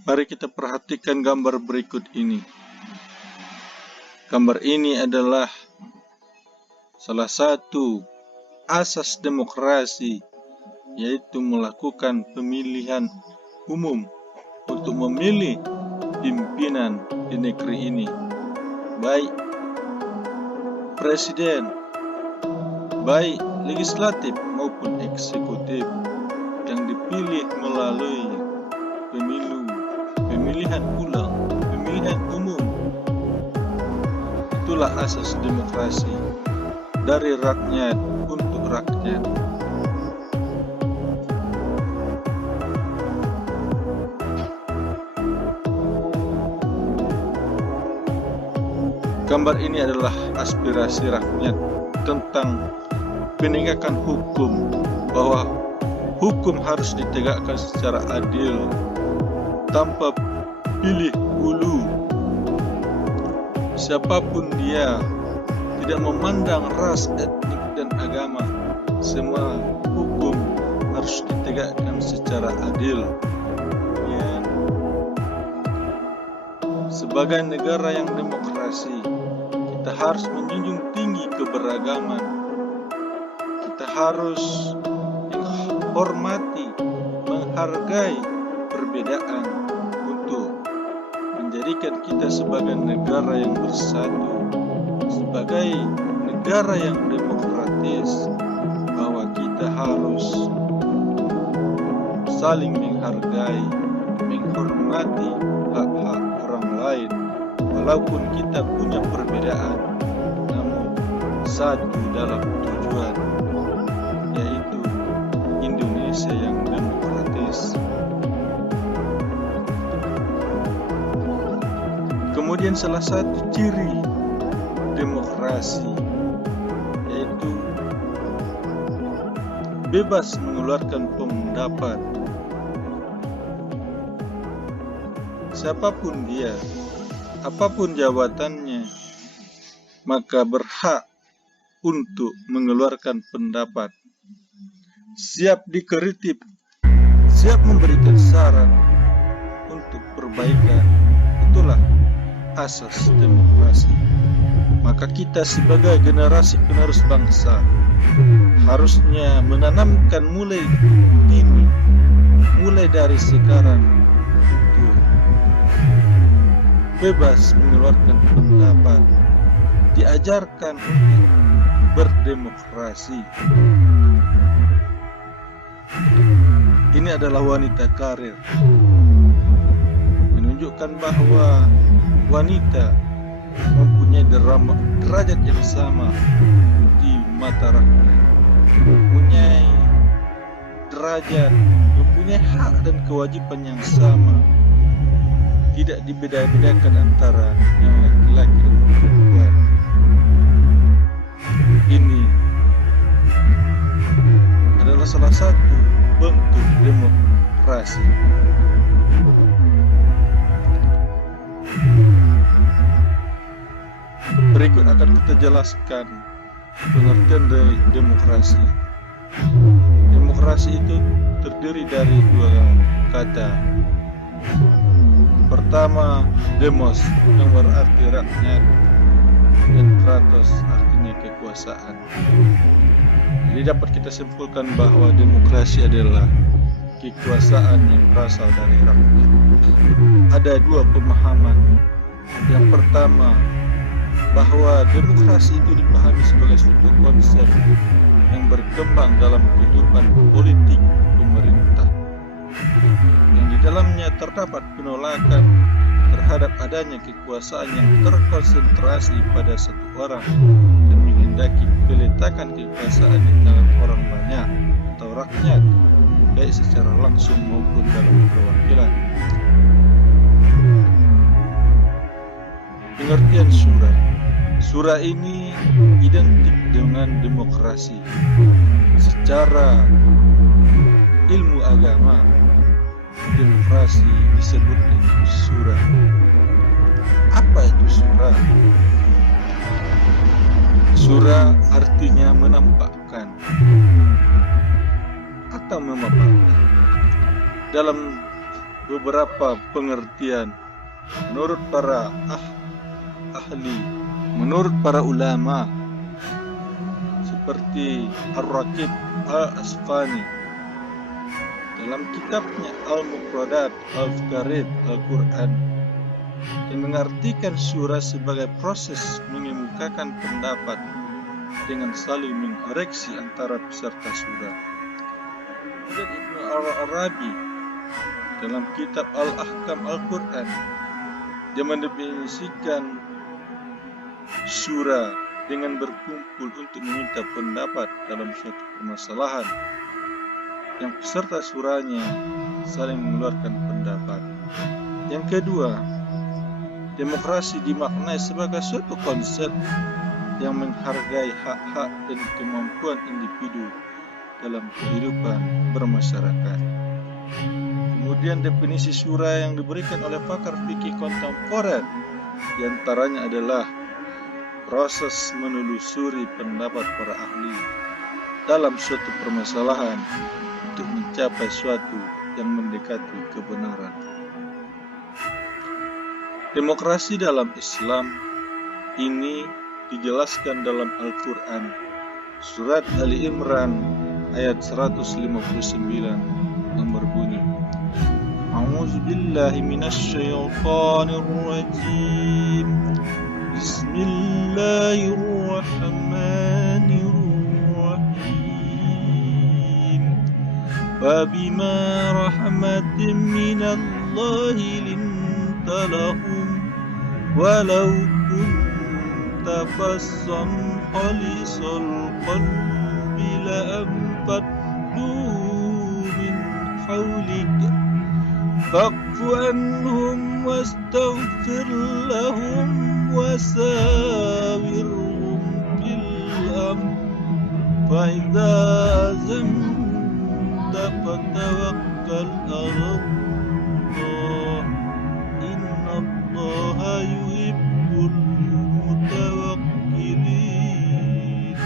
Mari kita perhatikan gambar berikut ini. Gambar ini adalah salah satu asas demokrasi, yaitu melakukan pemilihan umum untuk memilih pimpinan di negeri ini, baik presiden, baik legislatif maupun eksekutif, yang dipilih melalui pemilihan ulang, pemilihan umum. Itulah asas demokrasi, dari rakyat untuk rakyat. Gambar ini adalah aspirasi rakyat tentang penegakan hukum, bahwa hukum harus ditegakkan secara adil, tanpa pilih bulu. Siapapun dia, tidak memandang ras, etnik, dan agama, semua hukum harus ditegakkan secara adil. Ya. Sebagai negara yang demokrasi, kita harus menjunjung tinggi keberagaman. Kita harus menghormati, menghargai perbedaan untuk menjadikan kita sebagai negara yang bersatu, sebagai negara yang demokratis, bahwa kita harus saling menghargai, menghormati hak-hak orang lain, walaupun kita punya perbedaan, namun satu dalam tujuan, yaitu Indonesia yang demokratis. Kemudian salah satu ciri demokrasi yaitu bebas mengeluarkan pendapat. Siapapun dia, apapun jabatannya, maka berhak untuk mengeluarkan pendapat, siap dikritik, siap memberikan saran untuk perbaikan. Itulah asas demokrasi. Maka kita sebagai generasi penerus bangsa harusnya menanamkan mulai dini, mulai dari sekarang, untuk bebas mengeluarkan pendapat, diajarkan untuk berdemokrasi. Ini adalah wanita karir, menunjukkan bahwa wanita mempunyai derajat yang sama di mata rakyat, mempunyai derajat, mempunyai hak dan kewajiban yang sama, tidak dibeda-bedakan antara yang laki-laki dan perempuan. Ini adalah salah satu bentuk demokrasi. Berikut akan kita jelaskan pengertian dari demokrasi. Demokrasi itu terdiri dari dua kata. Pertama, demos, yang berarti rakyat, dan kratos, artinya kekuasaan. Jadi dapat kita simpulkan bahwa demokrasi adalah kekuasaan yang berasal dari rakyat. Ada dua pemahaman. Yang pertama, bahwa demokrasi itu dipahami sebagai suatu konsep yang berkembang dalam kehidupan politik pemerintah, yang di dalamnya terdapat penolakan terhadap adanya kekuasaan yang terkonsentrasi pada satu orang dan menghendaki peletakan kekuasaan di tangan orang banyak atau rakyat, baik secara langsung maupun dalam perwakilan. Pengertian surah. Surah ini identik dengan demokrasi. Secara ilmu agama, demokrasi disebut dengan surah. Apa itu surah? Surah artinya menampakkan atau memaparkan. Dalam beberapa pengertian menurut para ahli, menurut para ulama seperti Ar-Raqib Al-Asfani dalam kitabnya Al-Mufradat Al-Fukarib Al-Quran yang mengartikan surah sebagai proses mengemukakan pendapat dengan saling mengkoreksi antara peserta surah. Kemudian Ibnu Arabi dalam kitab Al-Ahkam Al-Quran dia mendefinisikan surah dengan berkumpul untuk meminta pendapat dalam suatu permasalahan yang peserta surahnya saling mengeluarkan pendapat. Yang kedua, demokrasi dimaknai sebagai suatu konsep yang menghargai hak-hak dan kemampuan individu dalam kehidupan bermasyarakat. Kemudian definisi surah yang diberikan oleh pakar fikih kontemporer diantaranya adalah proses menelusuri pendapat para ahli dalam suatu permasalahan untuk mencapai suatu yang mendekati kebenaran. Demokrasi dalam Islam ini dijelaskan dalam Al-Quran surat Ali Imran ayat 159 yang berbunyi A'udzubillahi minasyaitonirrajim Bismillahirrahmanirrahim Fabima rahmatin minallahi linta lahum walau kunta fassan khalisal qalbi la'anfaddu min hawlik fa'fu anhum wastaghfir lahum wasawirhum fil amr fa'idha azamta fatawakkal 'ala Allah innallaha yuhibbul mutawakkilin.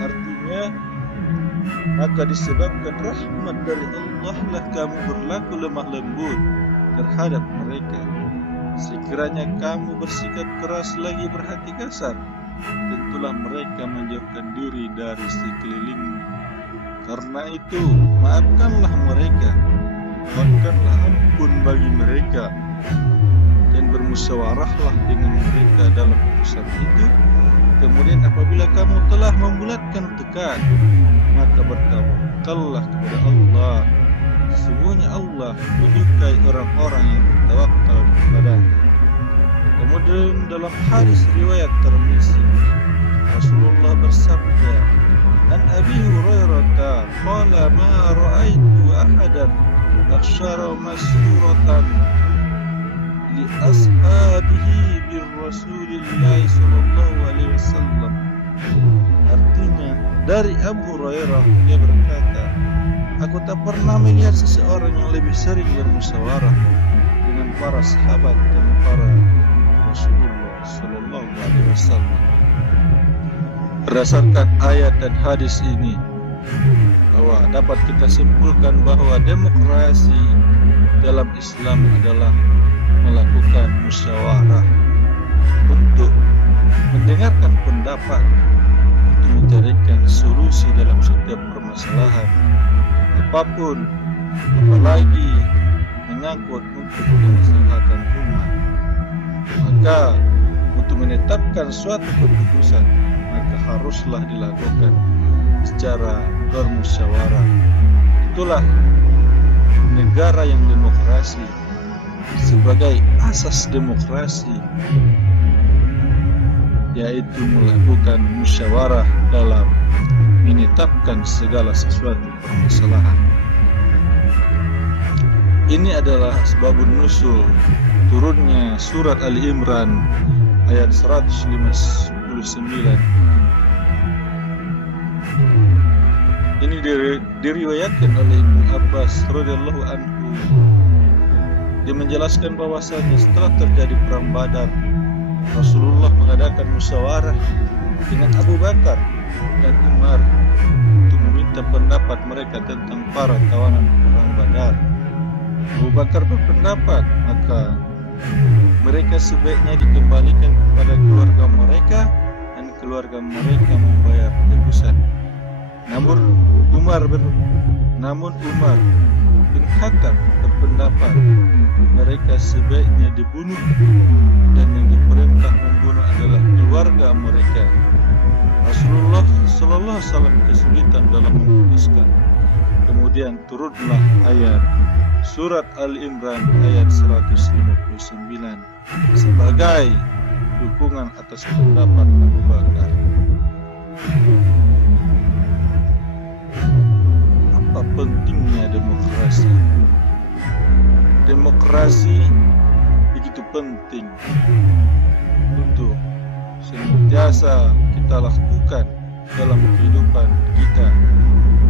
Artinya, maka disebabkan rahmat dari Allah lah kamu berlaku lemah lembut terhadap mereka. Sekiranya kamu bersikap keras lagi berhati kasar, tentulah mereka menjauhkan diri dari sekelilingmu. Karena itu, maafkanlah mereka, mohonkanlah ampun bagi mereka, dan bermusyawarahlah dengan mereka dalam urusan itu. Kemudian apabila kamu telah membulatkan tekad, maka bertawakallah kepada Allah. Sesungguhnya Allah menyukai orang-orang yang bertawakal kepadanya. Kemudian dalam hadis riwayat Tirmizi, Rasulullah bersabda, An Abi Hurairah qala ma ra'aitu ahadan aksyara mas'uratan li ashabihi bir Rasulillah sallallahu alaihi wasallam. Artinya dari Abu Hurairah dia berkata, aku tak pernah melihat seseorang yang lebih sering bermusyawarah dengan para sahabat dan para Rasulullah sallallahu alaihi wasallam. Berdasarkan ayat dan hadis ini, bahwa dapat kita simpulkan bahwa demokrasi dalam Islam adalah melakukan musyawarah untuk mendengarkan pendapat, untuk mencarikan solusi dalam setiap permasalahan apapun, apalagi menyangkut untuk kemaslahatan umat. Maka untuk menetapkan suatu keputusan, maka haruslah dilakukan secara bermusyawarah. Itulah negara yang demokrasi. Sebagai asas demokrasi, yaitu melakukan musyawarah dalam menetapkan segala sesuatu permasalahan. Ini adalah sebabun nuzul turunnya surat Ali Imran ayat 159. Ini diriwayatkan oleh Ibnu Abbas radhiyallahu anhu. Dia menjelaskan bahwasanya setelah terjadi perang Badar, Rasulullah mengadakan musyawarah dengan Abu Bakar dan Umar untuk meminta meminta pendapat mereka tentang para tawanan perang Badar. Abu Bakar berpendapat maka mereka sebaiknya dikembalikan kepada keluarga mereka dan keluarga mereka membayar tebusan. Namun Umar bin Khattab berpendapat mereka sebaiknya dibunuh dan yang diperintah membunuh adalah keluarga mereka. Rasulullah Sallallahu Alaihi Wasallam kesulitan dalam memutuskan. Kemudian turunlah ayat Surat Al-Imran ayat 159 sebagai dukungan atas pendapat Abu Bakar. Apa pentingnya demokrasi? Demokrasi begitu penting untuk senantiasa kita lakukan dalam kehidupan kita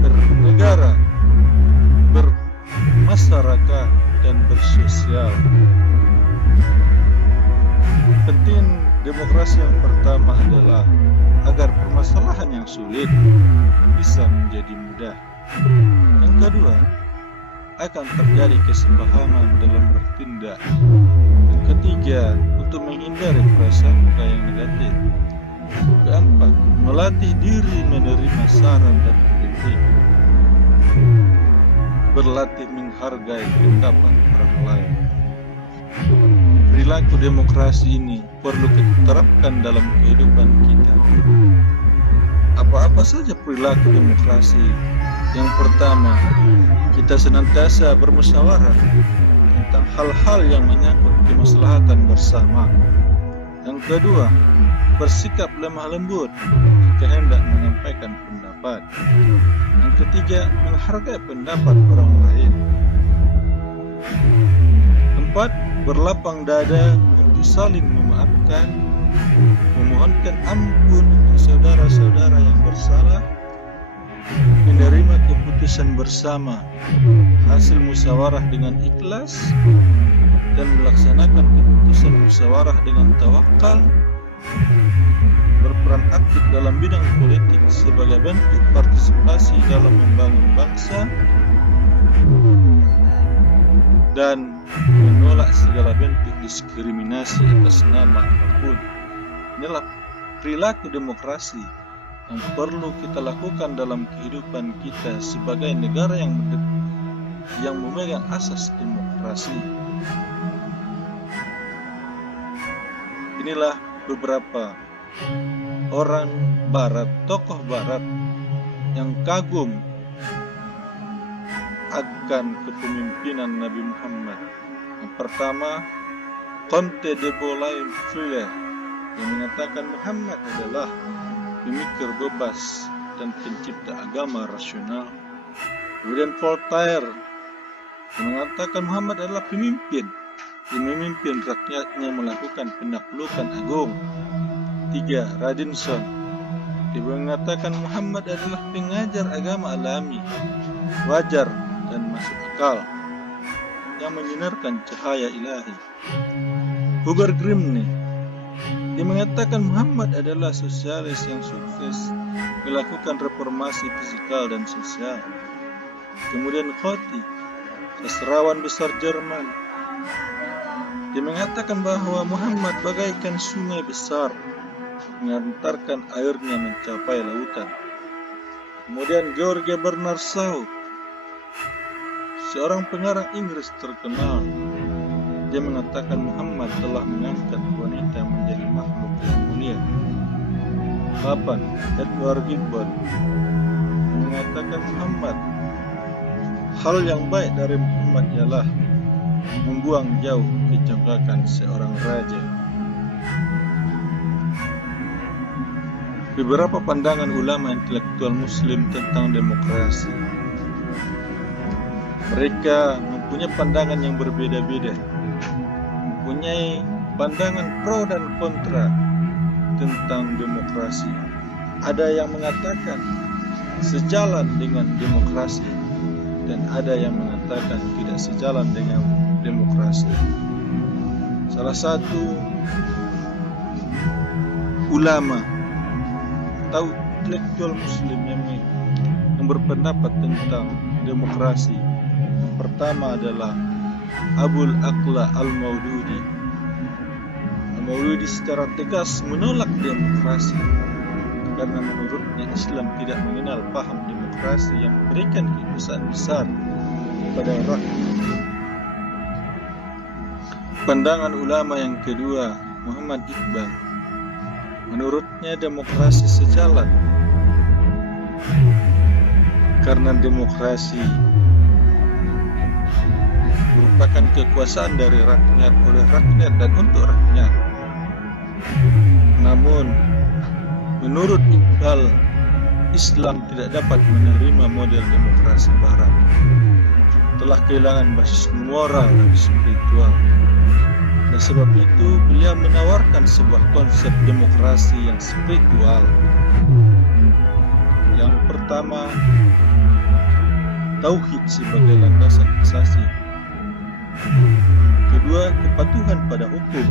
bernegara, bermasyarakat, dan bersosial. Penting demokrasi yang pertama adalah agar permasalahan yang sulit bisa menjadi mudah. Yang kedua, akan terjadi kesepahaman dalam bertindak. Yang ketiga, untuk menghindari prasangka yang negatif. Keempat, melatih diri menerima saran dan kritik. Berlatih menghargai pendapat orang lain. Perilaku demokrasi ini perlu kita terapkan dalam kehidupan kita. Apa-apa saja perilaku demokrasi? Yang pertama, kita senantiasa bermusyawarah tentang hal-hal yang menyangkut kemaslahatan bersama. Yang kedua, bersikap lemah lembut jika hendak menyampaikan pendapat. Yang ketiga, menghargai pendapat orang lain. Empat, berlapang dada untuk saling memaafkan, memohonkan ampun untuk saudara-saudara yang bersalah, menerima keputusan bersama hasil musyawarah dengan ikhlas, dan melaksanakan keputusan musyawarah dengan tawakal, berperan aktif dalam bidang politik sebagai bentuk partisipasi dalam membangun bangsa, dan menolak segala bentuk diskriminasi atas nama apapun. Inilah perilaku demokrasi yang perlu kita lakukan dalam kehidupan kita sebagai negara yang memegang asas demokrasi. Inilah beberapa orang barat, tokoh barat yang kagum akan kepemimpinan Nabi Muhammad. Yang pertama, Conte de Bougainville yang mengatakan Muhammad adalah pemikir bebas dan pencipta agama rasional. Kemudian Voltaire yang mengatakan Muhammad adalah pemimpin yang memimpin rakyatnya melakukan penaklukan agung. 3. Radinson dia mengatakan Muhammad adalah pengajar agama alami, wajar dan masuk akal yang menyinarkan cahaya ilahi. Hubert Grimney dia mengatakan Muhammad adalah sosialis yang sukses melakukan reformasi fisikal dan sosial. Kemudian Goethe, sastrawan besar Jerman, dia mengatakan bahwa Muhammad bagaikan sungai besar mengantarkan airnya mencapai lautan. Kemudian George Bernard Shaw, seorang pengarang Inggris terkenal, dia mengatakan Muhammad telah mengangkat wanita menjadi makhluk yang mulia. 8. Edward Gibbon mengatakan Muhammad, hal yang baik dari Muhammad ialah membuang jauh kecongkakan seorang raja. Beberapa pandangan ulama intelektual muslim tentang demokrasi. Mereka mempunyai pandangan yang berbeda-beda, mempunyai pandangan pro dan kontra tentang demokrasi. Ada yang mengatakan sejalan dengan demokrasi dan ada yang mengatakan tidak sejalan dengan demokrasi. Salah satu ulama atau intelektual muslim yang yang berpendapat tentang demokrasi. Yang pertama adalah Abul Aqla Al-Maududi. Al-Maududi secara tegas menolak demokrasi karena menurutnya Islam tidak mengenal paham demokrasi yang memberikan kekuasaan besar kepada rakyat. Pandangan ulama yang kedua, Muhammad Iqbal. Menurutnya demokrasi sejalan karena demokrasi merupakan kekuasaan dari rakyat, oleh rakyat dan untuk rakyat. Namun menurut Iqbal, Islam tidak dapat menerima model demokrasi Barat. Telah kehilangan basis moral dan spiritual. Dan sebab itu beliau menawarkan sebuah konsep demokrasi yang spiritual. Yang pertama, tauhid sebagai landasan asasi. Kedua, kepatuhan pada hukum.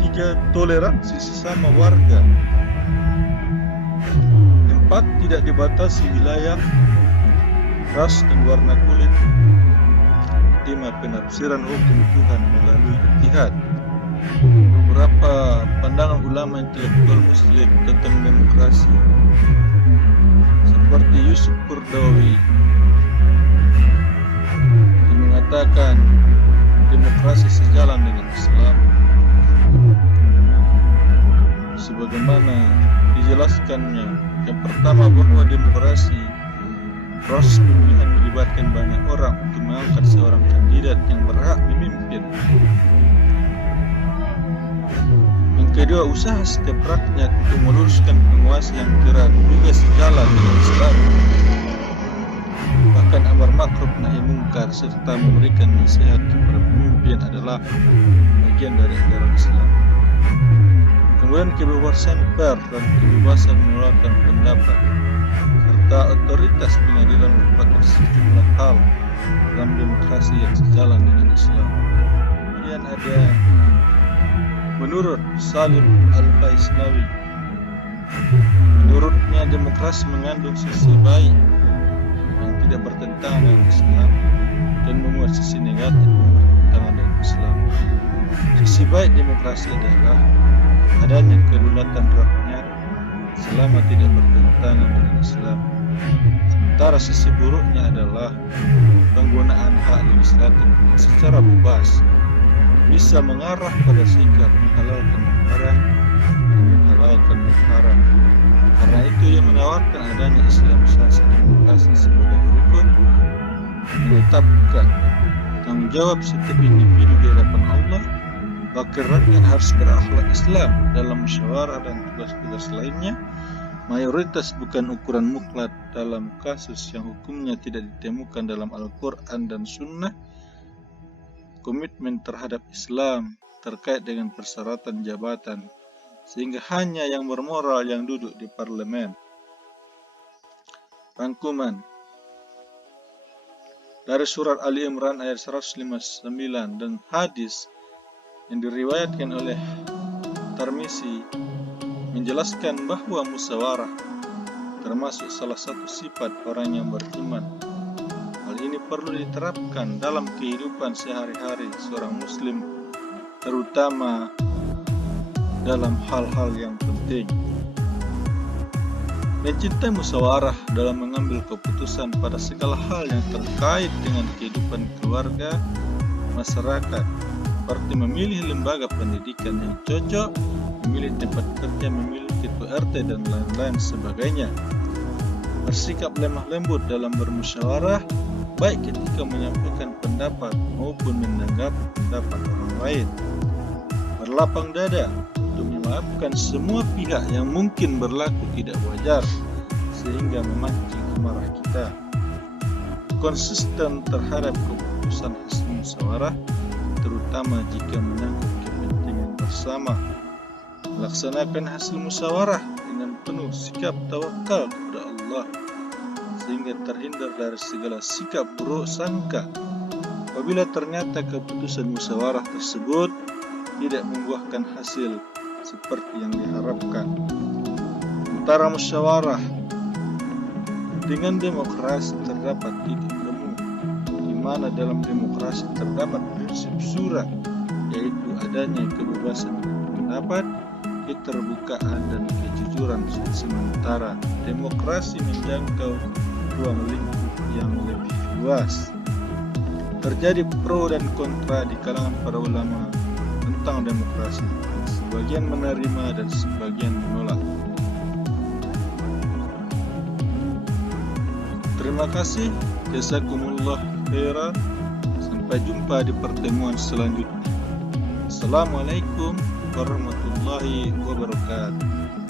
Tiga, toleransi sesama warga. Empat, tidak dibatasi wilayah, ras dan warna kulit. Lima, penafsiran hukum Tuhan melalui ijtihad. Beberapa pandangan ulama intelektual Muslim tentang demokrasi, seperti Yusuf Qaradawi, yang mengatakan demokrasi sejalan dengan Islam, sebagaimana dijelaskannya. Yang pertama, bahwa demokrasi proses pemilihan melibatkan banyak orang untuk mengangkat seorang kandidat yang berhak memimpin. Yang kedua, usaha setiap rakyat untuk meluruskan penguasa yang kera juga sejalan dengan Islam. Bahkan amar ma'ruf nahi mungkar serta memberikan nasihat kepada pemimpin adalah bagian dari ajaran Islam. Kemudian kebebasan pers dan kebebasan mengeluarkan pendapat serta otoritas pengadilan merupakan sejumlah hal dalam demokrasi yang sejalan dengan Islam. Kemudian ada menurut Salim Al-Baisnawi, menurutnya demokrasi mengandung sisi baik yang tidak bertentangan dengan Islam dan memuat sisi negatif yang bertentangan dengan Islam. Sisi baik demokrasi adalah adanya kedaulatan rakyat selama tidak bertentangan dengan Islam. Sementara sisi buruknya adalah penggunaan hak legislatif secara bebas bisa mengarah pada sikap menghalalkan haram dan menghalalkan haram. Karena itu ia menawarkan adanya Islamisasi demokrasi sebagai rukun, menetapkan tanggung jawab setiap individu di hadapan Allah. Wakil rakyat harus berakhlak Islam dalam musyawarah dan tugas-tugas lainnya. Mayoritas bukan ukuran mutlak dalam kasus yang hukumnya tidak ditemukan dalam Al-Quran dan Sunnah. Komitmen terhadap Islam terkait dengan persyaratan jabatan, sehingga hanya yang bermoral yang duduk di parlemen. Rangkuman dari surat Ali Imran ayat 159 dan hadis yang diriwayatkan oleh Tirmizi menjelaskan bahwa musyawarah termasuk salah satu sifat orang yang beriman. Hal ini perlu diterapkan dalam kehidupan sehari-hari seorang muslim, terutama dalam hal-hal yang penting. Mencintai musyawarah dalam mengambil keputusan pada segala hal yang terkait dengan kehidupan keluarga, masyarakat, seperti memilih lembaga pendidikan yang cocok, memilih tempat kerja, memilih ketua RT dan lain-lain sebagainya. Bersikap lemah lembut dalam bermusyawarah, baik ketika menyampaikan pendapat maupun menanggapi pendapat orang lain. Berlapang dada untuk memaafkan semua pihak yang mungkin berlaku tidak wajar sehingga memancing amarah kita. Konsisten terhadap keputusan hasil musyawarah, terutama jika menyangkut kepentingan bersama. Melaksanakan hasil musyawarah dengan penuh sikap tawakal kepada Allah, sehingga terhindar dari segala sikap buruk sangka apabila ternyata keputusan musyawarah tersebut tidak membuahkan hasil seperti yang diharapkan. Sementara musyawarah Dengan demokrasi terdapat titik temu, di mana dalam demokrasi terdapat prinsip surah, yaitu adanya kebebasan pendapat, keterbukaan, dan kejujuran. Sementara demokrasi menjangkau ruang lingkup yang lebih luas. Terjadi pro dan kontra di kalangan para ulama tentang demokrasi. Sebagian menerima dan sebagian menolak. Terima kasih. Jazakumullah khairan. Sampai jumpa di pertemuan selanjutnya. Assalamualaikum warahmatullahi wabarakatuh.